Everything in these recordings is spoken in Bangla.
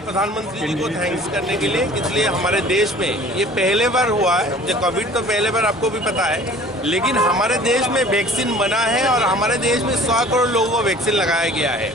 प्रधानमंत्री जी को थैंक्स करने के लिए, इसलिए हमारे देश में ये पहले बार हुआ है। जो कोविड तो पहले बार आपको भी पता है, लेकिन हमारे देश में वैक्सीन बना है और हमारे देश में 100 करोड़ लोगों को वैक्सीन लगाया गया है।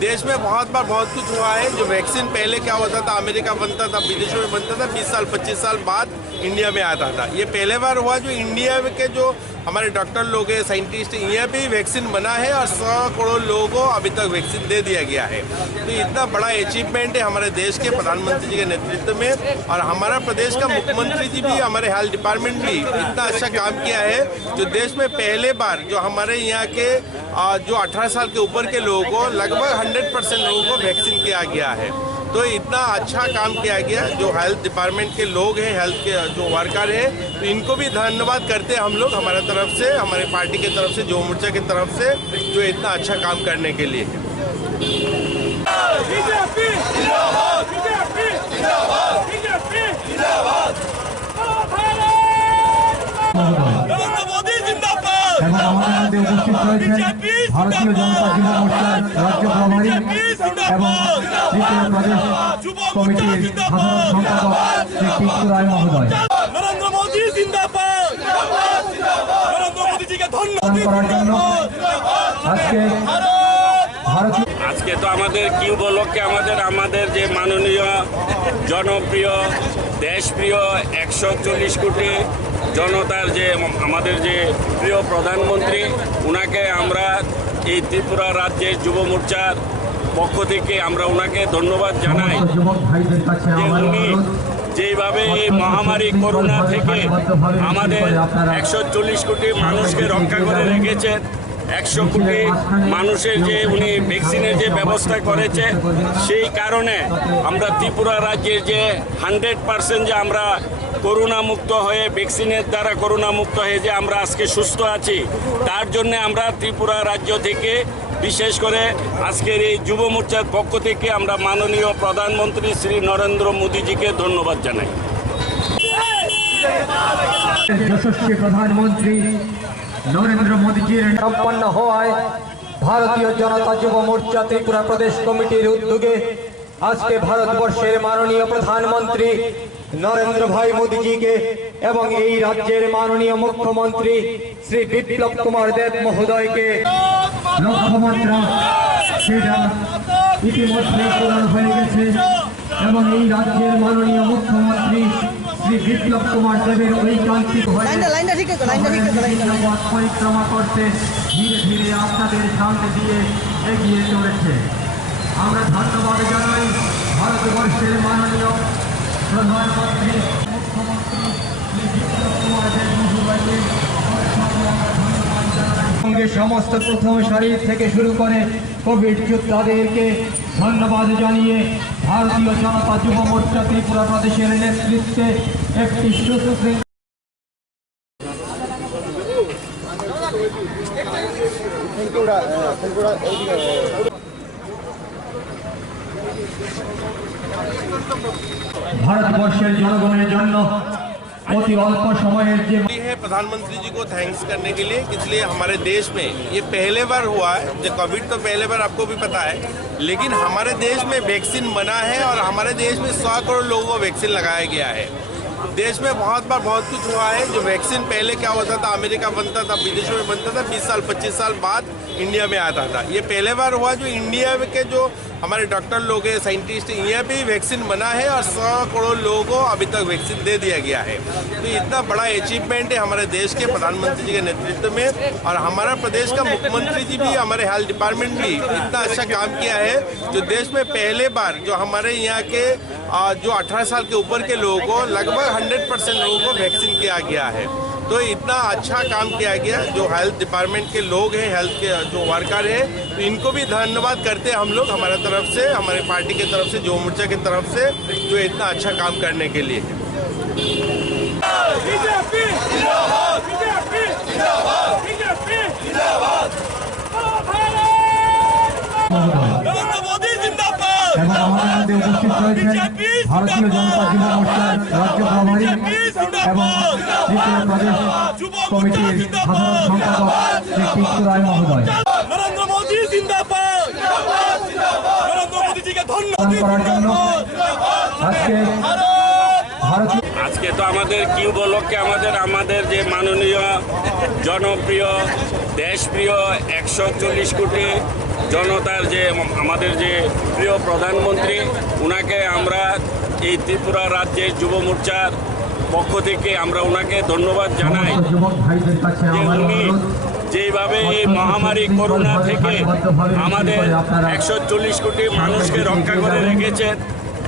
देश में बहुत बार बहुत कुछ हुआ है। जो वैक्सीन पहले क्या होता था, अमेरिका बनता था, विदेशों में बनता था, 20 साल 25 साल बाद इंडिया में आता था। ये पहले बार हुआ जो इंडिया के जो हमारे डॉक्टर लोग हैं, साइंटिस्ट, यहाँ पे वैक्सीन बना है और 100 करोड़ लोगों को अभी तक वैक्सीन दे दिया गया है। तो इतना बड़ा अचीवमेंट है हमारे देश के प्रधानमंत्री जी के नेतृत्व में। और हमारा प्रदेश का मुख्यमंत्री जी भी, हमारे हेल्थ डिपार्टमेंट भी इतना अच्छा काम किया है। जो देश में पहले बार जो हमारे यहाँ के जो 18 साल के ऊपर के लोगों को लगभग 100% लोगों को वैक्सीन किया गया है। तो इतना अच्छा काम किया गया। जो हेल्थ डिपार्टमेंट के लोग हैं, हेल्थ के जो वर्कर हैं, तो इनको भी धन्यवाद करते हैं हम लोग हमारे तरफ से, हमारे पार्टी की तरफ से, युवा मोर्चा की तरफ से, जो इतना अच्छा काम करने के लिए। উপস্থিত রয়েছেন ভারতীয় জনতা যুব মোর্চার রাজ্য প্রভারী এবং ত্রিপুরা প্রদেশ কমিটির সাধারণ সম্পাদক শ্রী টিঙ্কু রায় মহোদয়। নরেন্দ্র মোদী জিন্দাবাদ, নরেন্দ্র মোদীজিকে ধন্যবাদ করার জন্য আজকে তো আমাদের কি উপলক্ষে আমাদের যে মাননীয় জনপ্রিয় দেশপ্রিয় 140 কোটি জনতার যে আমাদের যে প্রিয় প্রধানমন্ত্রী, ওনাকে আমরা এই ত্রিপুরা রাজ্যের যুব মোর্চার পক্ষ থেকে আমরা ওনাকে ধন্যবাদ জানাই যে উনি যেভাবে এই মহামারী করোনা থেকে আমাদের 140 কোটি মানুষকে রক্ষা করে রেখেছেন। 100 কোটি মানুষের যে উনি ভ্যাকসিনের যে ব্যবস্থা করেছে, সেই কারণে আমরা ত্রিপুরা রাজ্যের যে 100% যে আমরা করোনা মুক্ত হয়ে ভ্যাকসিনের দ্বারা করোনা মুক্ত হয়ে যে আমরা আজকে সুস্থ আছি, তার জন্য আমরা ত্রিপুরা রাজ্য থেকে বিশেষ করে আজকের এই যুব মোর্চার পক্ষ থেকে আমরা মাননীয় প্রধানমন্ত্রী শ্রী নরেন্দ্র মোদীজিকে ধন্যবাদ জানাই। যশস্বী প্রধানমন্ত্রী নরেন্দ্র মোদীজির সম্পন্ন হওয়ায় ভারতীয় জনতা যুব মোর্চা ত্রিপুরা প্রদেশ কমিটির উদ্যোগে আজকে ভারতবর্ষের মাননীয় প্রধানমন্ত্রী নরেন্দ্র ভাই মোদীজিকে এবং এই রাজ্যের মাননীয় মুখ্যমন্ত্রী শ্রী বিপ্লব কুমার দেব মহোদয়কে লক্ষ্যমাত্রা সেটা ইতিমধ্যে পূরণ হয়ে গেছে এবং এই রাজ্যের মাননীয় মুখ্যমন্ত্রী শ্রী বিপ্লব কুমার দেবের ঐকান্তিক হয়ে পরিক্রমা করতে ধীরে ধীরে আপনাদের সামনে দিয়ে এগিয়ে চলেছে। আমরা ধন্যবাদ জানাই ভারতবর্ষের মাননীয় প্রধানমন্ত্রী মুখ্যমন্ত্রী শ্রী বিপ্লব কুমার দেব মহোদয়কে সঙ্গে সমস্ত প্রথম সারি থেকে শুরু করে কোভিড যোদ্ধাদেরকে ধন্যবাদ জানিয়ে ভারতীয় জনতা যুব মোর্চা ত্রিপুরা প্রদেশের নেতৃত্বে একটি সুশৃঙ্খল ভারতবর্ষের জনগণের জন্য অতি অল্প সময়ের যে है प्रधानमंत्री जी को थैंक्स करने के लिए, इसलिए हमारे देश में ये पहले बार हुआ है। जो कोविड तो पहले बार आपको भी पता है, लेकिन हमारे देश में वैक्सीन बना है और हमारे देश में 100 करोड़ लोगों को वैक्सीन लगाया गया है। देश में बहुत बार बहुत कुछ हुआ है। जो वैक्सीन पहले क्या होता था, अमेरिका बनता था, विदेशों में बनता था, 20 साल 25 साल बाद इंडिया में आता था। ये पहले बार हुआ जो इंडिया के जो हमारे डॉक्टर लोग हैं, साइंटिस्ट, यहाँ पे वैक्सीन बना है और 100 करोड़ लोगों को अभी तक वैक्सीन दे दिया गया है। तो इतना बड़ा अचीवमेंट है हमारे देश के प्रधानमंत्री जी के नेतृत्व में। और हमारा प्रदेश का मुख्यमंत्री जी भी, हमारे हेल्थ डिपार्टमेंट भी इतना अच्छा काम किया है। जो देश में पहले बार जो हमारे यहाँ के जो 18 साल के ऊपर के लोगों को लगभग 100% लोगों को वैक्सीन किया गया है। तो इतना अच्छा काम किया गया। जो हेल्थ डिपार्टमेंट के लोग हैं, हेल्थ के जो वर्कर हैं, तो इनको भी धन्यवाद करते हैं हम लोग हमारे तरफ से, हमारे पार्टी की तरफ से, युवा मोर्चा की तरफ से, जो इतना अच्छा काम करने के लिए। এবং আমাদের মধ্যে উপস্থিত রয়েছেন ভারতীয় জনতা যুব মোর্চার রাজ্য প্রভারী এবং ত্রিপুরা প্রদেশ কমিটির সাধারণ সম্পাদক শ্রী টিঙ্কু রায় মহোদয়। নরেন্দ্র মোদী জিন্দাবাদ। ধন্যবাদ করার জন্য আজকে ভারতীয় আজকে তো আমাদের কি উপলক্ষে আমাদের যে মাননীয় জনপ্রিয় দেশপ্রিয় 140 কোটি জনতার যে আমাদের যে প্রিয় প্রধানমন্ত্রী উনাকে আমরা এই ত্রিপুরা রাজ্যের যুব মোর্চার পক্ষ থেকে আমরা ওনাকে ধন্যবাদ জানাই যুবক ভাইদের কাছে যে আমার উনি অনুরোধ যেভাবে এই মহামারী করোনা থেকে আমাদের 140 কোটি মানুষকে রক্ষা করে রেখেছেন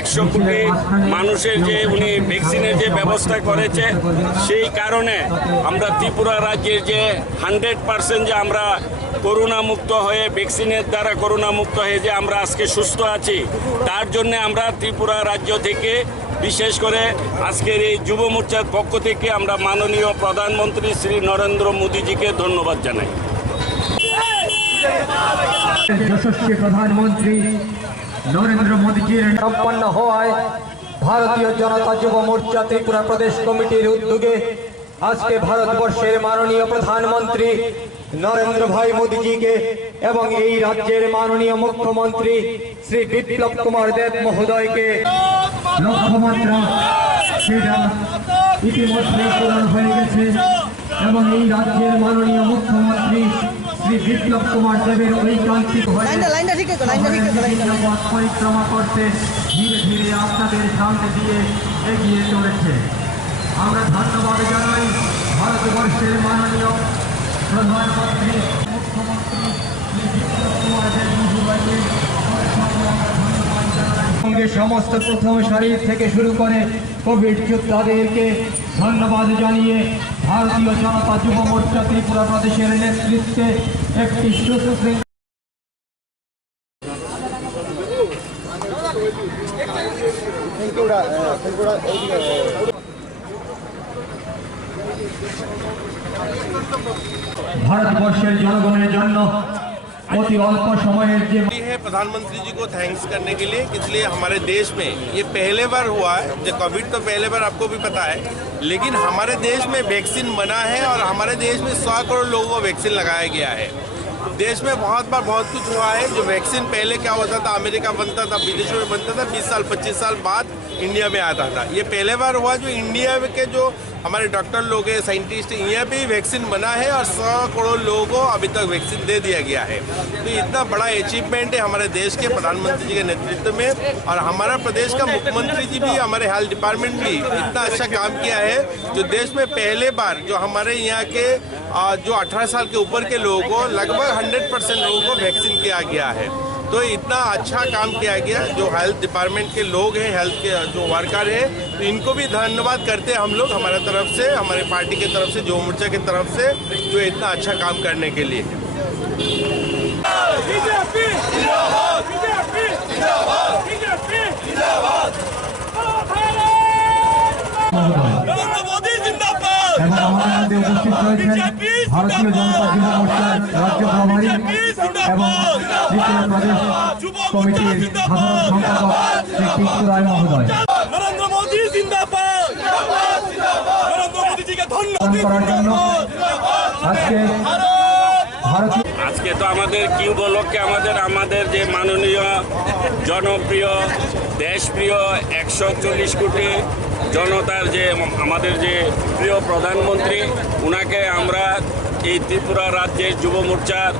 100 কোটি মানুষের যে উনি ভ্যাকসিনের যে ব্যবস্থা করেছে সেই কারণে আমরা ত্রিপুরা রাজ্যের যে 100% যে আমরা করোনা মুক্ত হয়ে ভ্যাকসিনের দ্বারা করোনা মুক্ত হয়ে যে আমরা আজকে সুস্থ আছি তার জন্য আমরা ত্রিপুরা রাজ্য থেকে বিশেষ করে আজকের এই যুব মোর্চার পক্ষ থেকে আমরা মাননীয় প্রধানমন্ত্রী শ্রী নরেন্দ্র মোদীজিকে ধন্যবাদ জানাই যশস্বী প্রধানমন্ত্রী নরেন্দ্র মোদীজির সম্পন্ন হওয়ায় ভারতীয় জনতা যুব মোর্চা ত্রিপুরা প্রদেশ কমিটির উদ্যোগে আজকে ভারতবর্ষের মাননীয় প্রধানমন্ত্রী নরেন্দ্র ভাই মোদীজিকে এবং এই রাজ্যের মাননীয় মুখ্যমন্ত্রী শ্রী বিপ্লব কুমার দেব মহোদয়কে লক্ষ্যমাত্রা সেটা ইতিমধ্যে পূরণ হয়ে গেছে এবং এই রাজ্যের মাননীয় মুখ্যমন্ত্রী শ্রী বিপ্লব কুমার দেবের ঐকান্তিক হয়ে পথ পরিক্রমা করতে ধীরে ধীরে আপনাদের সামনে দিয়ে এগিয়ে চলেছে। আমরা ধন্যবাদ জানাই ভারতবর্ষের মাননীয় প্রধানমন্ত্রী মুখ্যমন্ত্রী শ্রী বিপ্লব কুমার দেব মহোদয়কে সঙ্গে সমস্ত প্রথম সারির থেকে শুরু করে কোভিড যোদ্ধাদেরকে ধন্যবাদ জানিয়ে ভারতীয় জনতা যুব মোর্চা ত্রিপুরা প্রদেশের নেতৃত্বে একটি সুশৃঙ্খল ভারতবর্ষের জনগণের জন্য অতি অল্প সময়ের যে है प्रधानमंत्री जी को थैंक्स करने के लिए इसलिए हमारे देश में ये पहले बार हुआ है जो कोविड तो पहले बार आपको भी पता है लेकिन हमारे देश में वैक्सीन बना है और हमारे देश में 100 करोड़ लोगों को वैक्सीन लगाया गया है। देश में बहुत बार बहुत कुछ हुआ है जो वैक्सीन पहले क्या होता था अमेरिका बनता था विदेशों में बनता था 20 साल 25 साल बाद इंडिया में आता था। ये पहले बार हुआ जो इंडिया के जो हमारे डॉक्टर लोग हैं साइंटिस्ट यहाँ पे ही वैक्सीन बना है और 100 करोड़ लोगों को अभी तक वैक्सीन दे दिया गया है। तो इतना बड़ा अचीवमेंट है हमारे देश के प्रधानमंत्री जी के नेतृत्व में और हमारा प्रदेश का मुख्यमंत्री जी भी हमारे हेल्थ डिपार्टमेंट भी इतना अच्छा काम किया है जो देश में पहले बार जो हमारे यहाँ के जो 18 साल के ऊपर के लोगों को लगभग 100% लोगों को वैक्सीन किया गया है। तो इतना अच्छा काम किया गया जो हेल्थ डिपार्टमेंट के लोग हैं हेल्थ के जो वर्कर हैं तो इनको भी धन्यवाद करते हैं हम लोग हमारे तरफ से हमारे पार्टी की तरफ से जो मोर्चा की तरफ से जो इतना अच्छा काम करने के लिए बीजेपी जिंदाबाद बीजेपी जिंदाबाद बीजेपी जिंदाबाद नरेंद्र मोदी जिंदाबाद এবং আমাদের মধ্যে উপস্থিত রয়েছেন ভারতীয় জনতা যুব মোর্চার রাজ্য প্রভারী এবং ত্রিপুরা প্রদেশ কমিটির সাধারণ সম্পাদক শ্রী টিঙ্কু রায় মহোদয় नरेंद्र मोदी जिंदाबाद नरेंद्र मोदी जी के করার জন্য আজকে ভারতীয় আজকে তো আমাদের কি উপলক্ষে আমাদের যে মাননীয় জনপ্রিয় দেশপ্রিয় 140 কোটি জনতার যে আমাদের যে প্রিয় প্রধানমন্ত্রী উনাকে আমরা এই ত্রিপুরা রাজ্যের যুব মোর্চার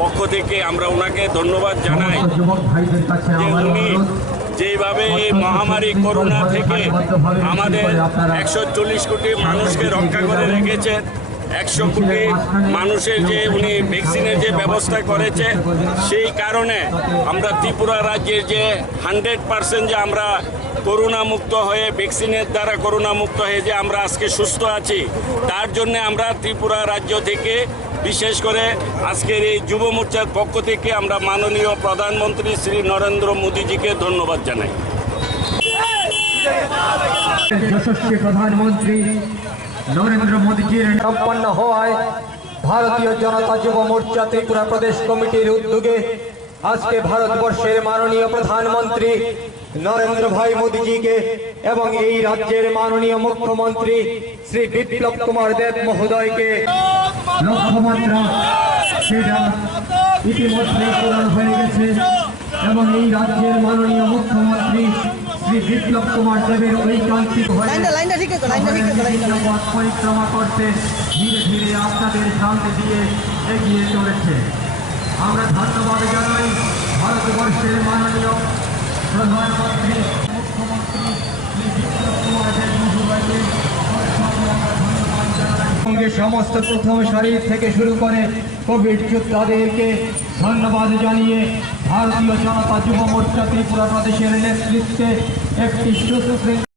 পক্ষ থেকে আমরা ওনাকে ধন্যবাদ জানাই যুবক ভাইদের কাছে যে আমার উনি অনুরোধ যেভাবে এই মহামারী করোনা থেকে আমাদের 140 কোটি মানুষকে রক্ষা করে রেখেছেন 100 কোটি মানুষের যে উনি ভ্যাকসিনের যে ব্যবস্থা করেছে সেই কারণে আমরা ত্রিপুরা রাজ্যের যে 100% যে আমরা করোনা মুক্ত হয়ে ভ্যাকসিনের দ্বারা করোনা মুক্ত হয়ে যে আমরা আজকে সুস্থ আছি তার জন্য আমরা ত্রিপুরা রাজ্য থেকে বিশেষ করে আজকের এই যুব মোর্চার পক্ষ থেকে আমরা মাননীয় প্রধানমন্ত্রী শ্রী নরেন্দ্র মোদীজিকে ধন্যবাদ জানাই যশস্বী প্রধানমন্ত্রী নরেন্দ্র মোদীজির সম্পন্ন হওয়ায় ভারতীয় জনতা যুব মোর্চা ত্রিপুরা প্রদেশ কমিটির উদ্যোগে আজকে ভারতবর্ষের মাননীয় প্রধানমন্ত্রী নরেন্দ্র ভাই মোদীজিকে এবং এই রাজ্যের মাননীয় মুখ্যমন্ত্রী শ্রী বিপ্লব কুমার দেব মহোদয়কে লক্ষ্যমাত্রা সেটা ইতিমধ্যে পূরণ হয়ে গেছে এবং এই রাজ্যের মাননীয় মুখ্যমন্ত্রী শ্রী বিপ্লব কুমার দেবের ঐকান্তিক হয়ে লাইনটা ঠিক আছে, লাইনটা ঠিক আছে, লাইনটা। পথ পরিক্রমা করতে ধীরে ধীরে আপনাদের সামনে দিয়ে এগিয়ে চলেছে। আমরা ধন্যবাদ জানাই ভারতবর্ষের মাননীয় প্রধানমন্ত্রী মুখ্যমন্ত্রী শ্রী বিপ্লব কুমার দেব মহোদয়কে সঙ্গে সমস্ত প্রথম সারির থেকে শুরু করে কোভিড যোদ্ধাদেরকে ধন্যবাদ জানিয়ে ভারতীয় জনতা যুব মোর্চা ত্রিপুরা প্রদেশের নেতৃত্বে একটি সুশৃঙ্খল